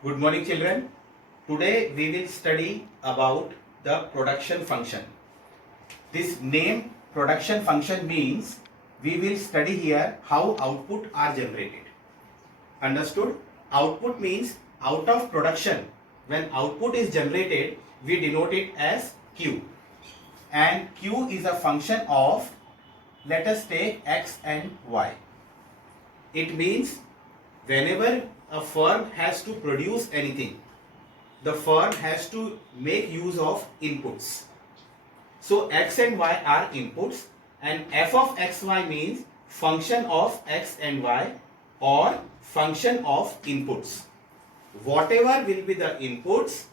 Good morning, children. Today we will study about the production function. This name production function means we will study here how output are generated. Understood? Output means out of production. When output is generated, we denote it as Q. And Q is a function of, let us take X and Y. It means whenever a firm has to produce anything, the firm has to make use of inputs. So X and Y are inputs, and f of xy means function of X and Y or function of inputs. Whatever will be the inputs,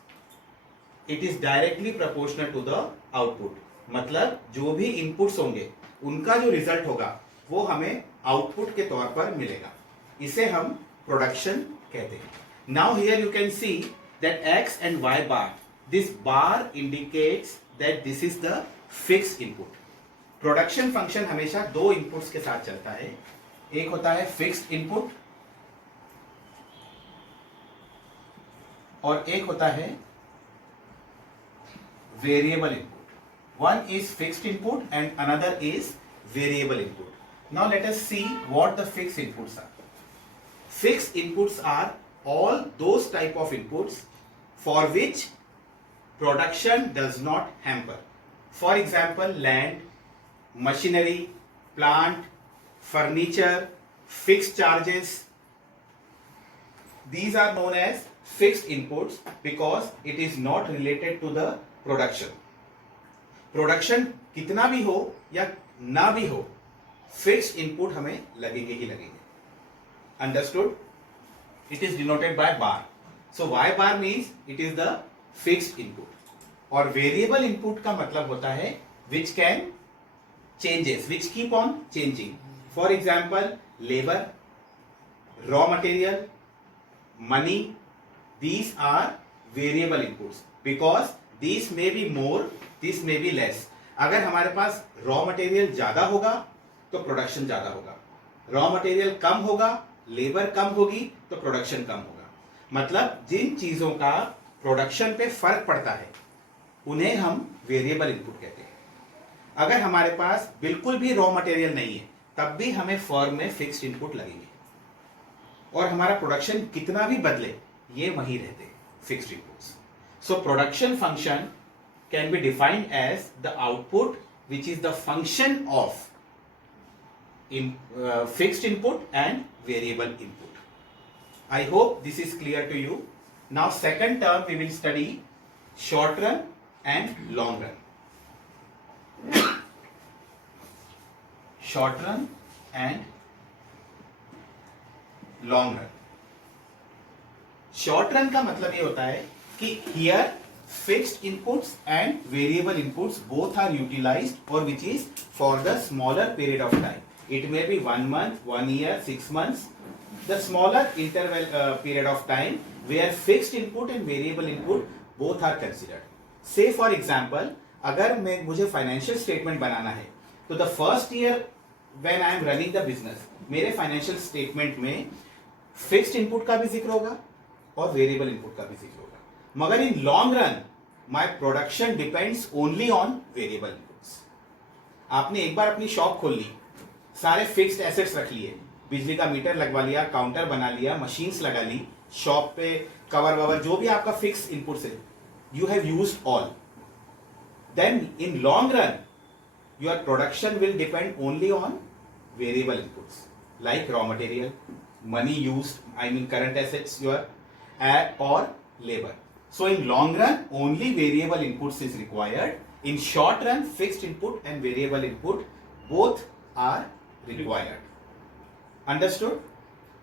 it is directly proportional to the output. मतलब जो भी inputs होंगे उनका जो result होगा वो हमें output के तौर पर मिलेगा. इसे हम production कहते हैं. Now here you can see that X and Y bar. This bar indicates that this is the fixed input. Production function हमेशा दो inputs के साथ चलता है. एक होता है fixed input और एक होता है variable input. One is fixed input and another is variable input. Now let us see what the fixed inputs are. Fixed inputs are all those type of inputs for which production does not hamper. For example, land, machinery, plant, furniture, fixed charges. These are known as fixed inputs because it is not related to the production. Production कितना भी हो या ना भी हो, fixed input हमें लगेंगे ही लगेंगे. Understood? It is denoted by bar. So Y bar means it is the fixed input. और variable input का मतलब होता है which can changes, which keep on changing. For example, labor, raw material, money. These are variable inputs because these may be more, this may be less. अगर हमारे पास raw material ज़्यादा होगा तो production ज़्यादा होगा. Raw material कम होगा, labor कम होगी तो production कम होगा. मतलब जिन चीज़ों का production पे फर्क पड़ता है उन्हें हम वेरिएबल इनपुट कहते हैं. अगर हमारे पास बिल्कुल भी रॉ मटेरियल नहीं है तब भी हमें फर्म में फिक्स्ड इनपुट लगेंगे और हमारा प्रोडक्शन कितना भी बदले ये वहीं रहते हैं fixed inputs. So production function can be defined as the output which is the function of fixed input and variable input. I hope this is clear to you. Now second term we will study short run and long run. Short run and long run. Short run का मतलब ये होता है कि here fixed inputs and variable inputs both are utilized or which is for the smaller period of time. It may be 1 month, 1 year, 6 months. The smaller interval period of time where fixed input and variable input both are considered. से for example अगर मुझे financial statement बनाना है तो the first year when I am running the business मेरे financial statement में fixed input का भी जिक्र होगा और वेरिएबल इनपुट का भी जिक्र होगा. मगर in long run my production depends only on variable inputs. आपने एक बार अपनी शॉप खोल ली, सारे फिक्स्ड एसेट्स रख लिए, बिजली का मीटर लगवा लिया, काउंटर बना लिया, मशीन्स लगा ली, शॉप पे कवर ववर जो भी आपका फिक्स इनपुट्स है you have used all. Then in long run your production will depend only on variable inputs like raw material, money used, I mean current assets your or labor. So in long run only variable inputs is required. In short run fixed input and variable input both are required. Understood?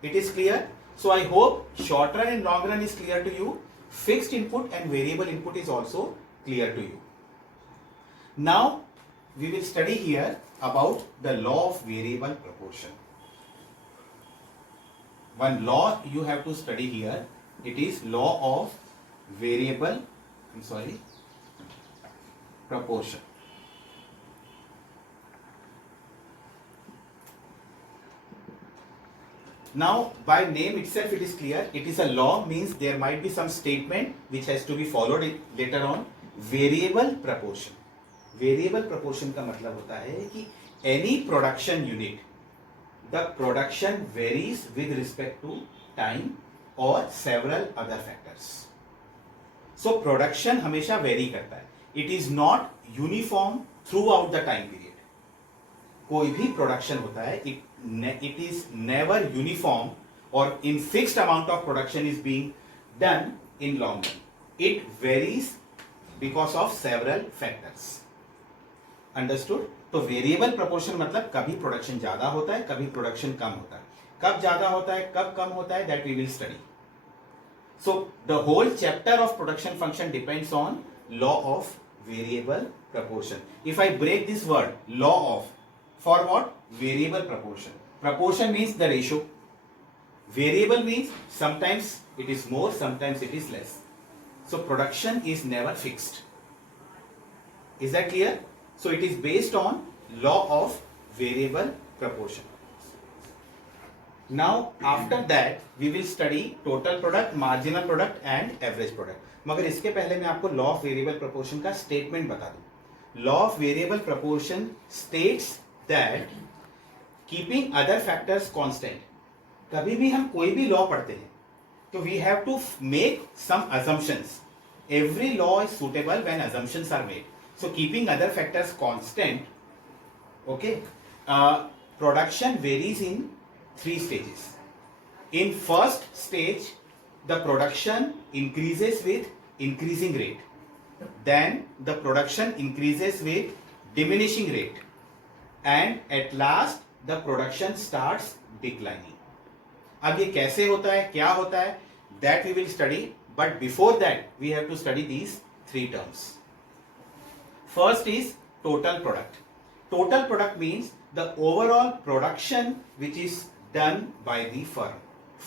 It is clear? So I hope short run and long run is clear to you. Fixed input and variable input is also clear to you. Now we will study here about the law of variable proportion. One law you have to study here, it is law of variable proportion. Now, by name itself, it is clear. It is a law, means there might be some statement which has to be followed later on. Variable proportion. Variable proportion का मतलब होता है कि any production unit, the production varies with respect to time or several other factors. So production हमेशा vary करता है. It is not uniform throughout the time period. कोई भी प्रोडक्शन होता है, it is never uniform or in fixed amount of production is being done in long run. It varies because of several factors. Understood? तो variable proportion मतलब कभी production ज्यादा होता है, कभी प्रोडक्शन कम होता है. कब ज्यादा होता है, कब कम होता है, that we will study. So the whole chapter of production function depends on law of variable proportion. If I break this word, law of, for what? Variable proportion. Proportion means the ratio. Variable means sometimes it is more, sometimes it is less. So production is never fixed. Is that clear? So it is based on law of variable proportion. Now after that we will study total product, marginal product and average product. मगर इसके पहले मैं आपको law of variable proportion का statement बता दूं. Law of variable proportion states that keeping other factors constant. कभी भी हम कोई भी law पढ़ते हैं तो we have to make some assumptions. Every law is suitable when assumptions are made. So keeping other factors constant, okay, production varies in 3 stages. In first stage, the production increases with increasing rate. Then the production increases with diminishing rate. And at last the production starts declining. अब ये कैसे होता है, क्या होता है, that we will study. But before that we have to study these 3 terms. First is total product. Total product means the overall production which is done by the firm.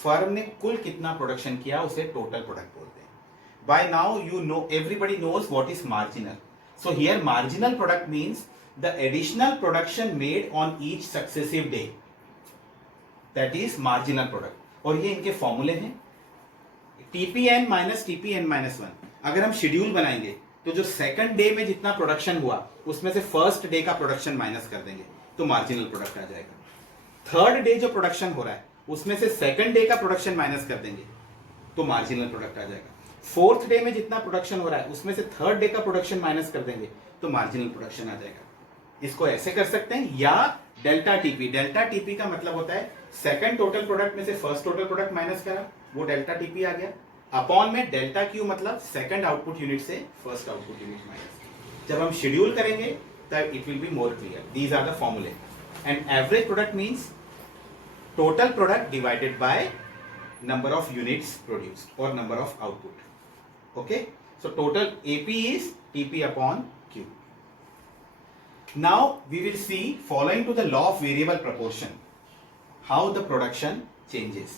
Firm ने कुल कितना प्रोडक्शन किया उसे total product बोलते हैं. By now you know, everybody knows what is marginal. So here marginal product means the additional production made on each successive day. That is marginal product. और ये इनके फॉर्मूले हैं. TPN minus TPN minus 1. अगर हम schedule बनाएंगे तो जो सेकंड डे में जितना प्रोडक्शन हुआ उसमें से फर्स्ट डे का प्रोडक्शन माइनस कर देंगे तो मार्जिनल प्रोडक्ट आ जाएगा. थर्ड डे जो प्रोडक्शन हो रहा है उसमें से सेकंड डे का प्रोडक्शन माइनस कर देंगे तो मार्जिनल प्रोडक्ट आ जाएगा. फोर्थ डे में जितना प्रोडक्शन हो रहा है उसमें से थर्ड डे का प्रोडक्शन माइनस कर देंगे तो मार्जिनल प्रोडक्शन आ जाएगा. इसको ऐसे कर सकते हैं या डेल्टा टीपी. डेल्टा टीपी का मतलब होता है सेकंड टोटल प्रोडक्ट में से फर्स्ट टोटल प्रोडक्ट माइनस करा, वो डेल्टा टीपी आ गया. अपॉन में डेल्टा क्यू मतलब सेकंड आउटपुट यूनिट से फर्स्ट आउटपुट यूनिट माइनस. जब हम शेड्यूल करेंगे तब it will be more clear. These are the फॉर्मूले. And average product means total product divided by number of units produced or number of output. Okay, so total AP is TP upon Q. Now we will see, following to the law of variable proportion, how the production changes.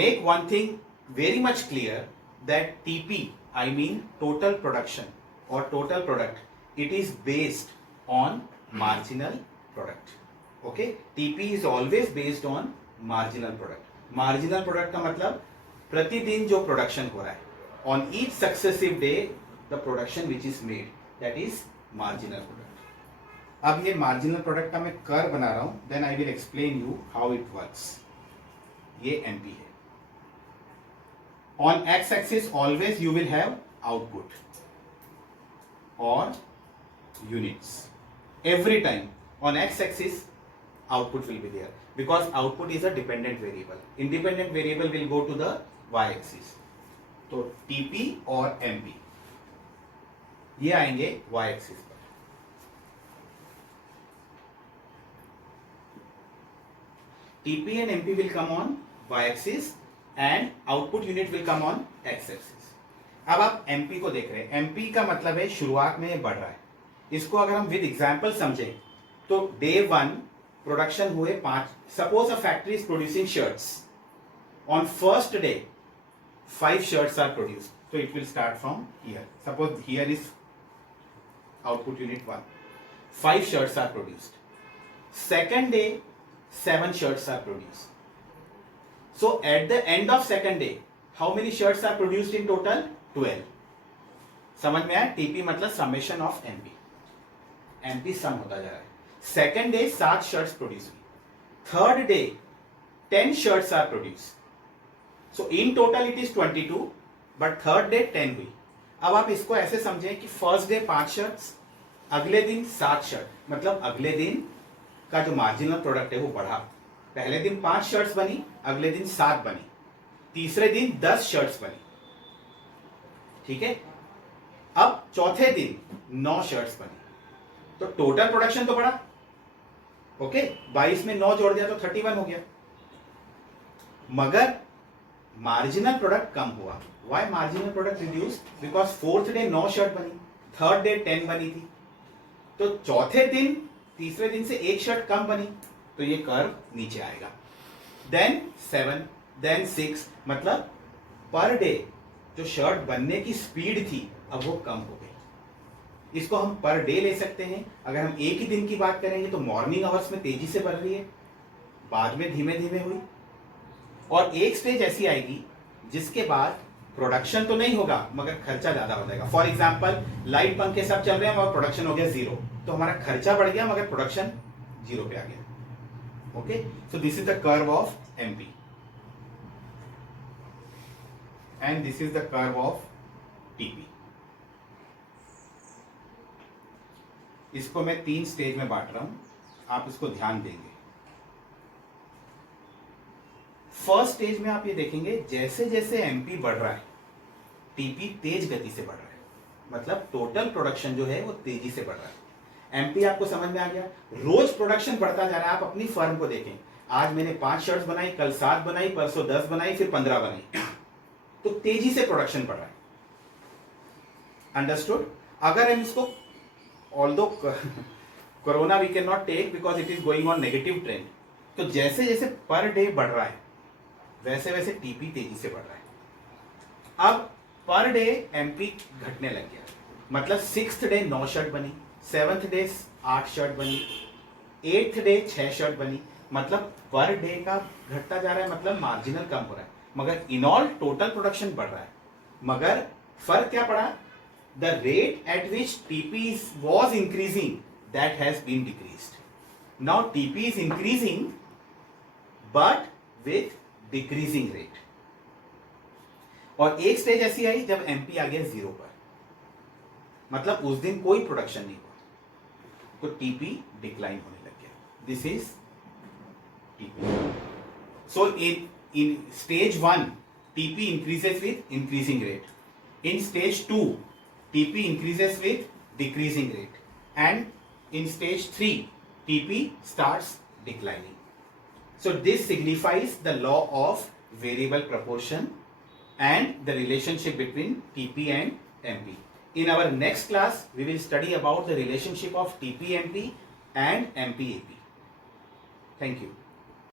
Make one thing very much clear, that TP, I mean total production or total product, it is based on marginal product. Okay, TP is always based on marginal product. Marginal product का मतलब प्रतिदिन जो production हो रहा है, on each successive day the production which is made, that is marginal product. अब ये marginal product का मैं कर्व बना रहा हूँ, then I will explain you how it works. ये NP है. On x axis always you will have output or units. Every time on x axis output will be there because output is a dependent variable. Independent variable will go to the y axis. तो TP और MP ये आएंगे y axis पर. TP and MP will come on y axis and output unit will come on x axis. अब आप MP को देख रहे हैं. MP का मतलब है शुरुआत में ये बढ़ रहा है. इसको अगर हम विद एग्जाम्पल समझें तो डे 1 प्रोडक्शन हुए 5. Suppose a factory is producing shirts. On first day 5 shirts are produced. So it will start from here. Suppose here is output unit 1. 5 shirts are produced. Second day 7 shirts are produced. So at the end of second day, how many shirts are produced in total? 12. समझ में आया? TP मतलब summation of MP, MP sum होता जा रहा है. Second day 7 shirts produce हुई. Third day 10 shirts are produce. So in total it is 22, but third day 10 हुई. अब आप इसको ऐसे समझें कि फर्स्ट डे 5 शर्ट्स, अगले दिन 7 शर्ट, मतलब अगले दिन का जो मार्जिनल प्रोडक्ट है वो बढ़ा. पहले दिन 5 शर्ट्स बनी, अगले दिन 7 बनी, तीसरे दिन 10 शर्ट्स बनी. ठीक है. अब चौथे दिन 9 शर्ट्स बनी. तो टोटल प्रोडक्शन तो बढ़ा. ओके, 22 में 9 जोड़ दिया तो 31 हो गया. मगर मार्जिनल प्रोडक्ट कम हुआ. Why marginal product reduce? Because fourth day 9 shirt बनी, थर्ड डे 10 बनी थी. तो चौथे दिन, तीसरे दिन से 1 शर्ट कम बनी, तो ये कर्व नीचे आएगा. देन 7, देन 6, मतलब पर डे जो शर्ट बनने की स्पीड थी अब वो कम हो गई. इसको हम पर डे ले सकते हैं. अगर हम एक ही दिन की बात करेंगे तो मॉर्निंग आवर्स में तेजी से बढ़ रही है, बाद में धीमे धीमे हुई, और एक स्टेज ऐसी आएगी जिसके बाद प्रोडक्शन तो नहीं होगा मगर खर्चा ज्यादा हो जाएगा. फॉर एग्जाम्पल, लाइट पंखे सब चल रहे हैं और प्रोडक्शन हो गया 0, तो हमारा खर्चा बढ़ गया मगर प्रोडक्शन 0 पे आ गया. Okay, so this is the curve of MP and this is the curve of TP. इसको मैं 3 स्टेज में बांट रहा हूं, आप इसको ध्यान देंगे. फर्स्ट स्टेज में आप ये देखेंगे जैसे जैसे एमपी बढ़ रहा है टीपी तेज गति से बढ़ रहा है, मतलब टोटल प्रोडक्शन जो है वो तेजी से बढ़ रहा है. एमपी आपको समझ में आ गया. रोज प्रोडक्शन बढ़ता जा रहा है. आप अपनी फर्म को देखें, आज मैंने 5 शर्ट्स बनाई, कल 7 बनाई, परसों 10 बनाई, फिर 15 बनाई, तो तेजी से प्रोडक्शन बढ़ रहा है. अंडरस्टूड? अगर हम इसको, although corona we can not take because it is going on negative trend, तो जैसे जैसे पर डे बढ़ रहा है वैसे वैसे टीपी तेजी से बढ़ रहा है. अब पर डे एमपी घटने लग गया, मतलब 6th डे 9 शर्ट बनी, 7th डे 8 शर्ट बनी, 8th डे 6 शर्ट बनी, मतलब पर डे का घटता जा रहा है, मतलब मार्जिनल कम हो रहा है, मगर इन ऑल टोटल प्रोडक्शन बढ़ रहा है. मगर फर्क क्या पड़ा? The rate at which TP was increasing that has been decreased. Now TP is increasing but with decreasing rate. और एक स्टेज ऐसी आई जब एमपी आ गया 0 पर, मतलब उस दिन कोई प्रोडक्शन नहीं हुआ, तो टीपी डिक्लाइन होने लग गया. This is TP. So in stage 1 TP increases with increasing rate, in stage 2 TP increases with decreasing rate, and in stage 3 TP starts declining. So this signifies the law of variable proportion and the relationship between TP and MP. In our next class we will study about the relationship of TP MP and MP AP. Thank you.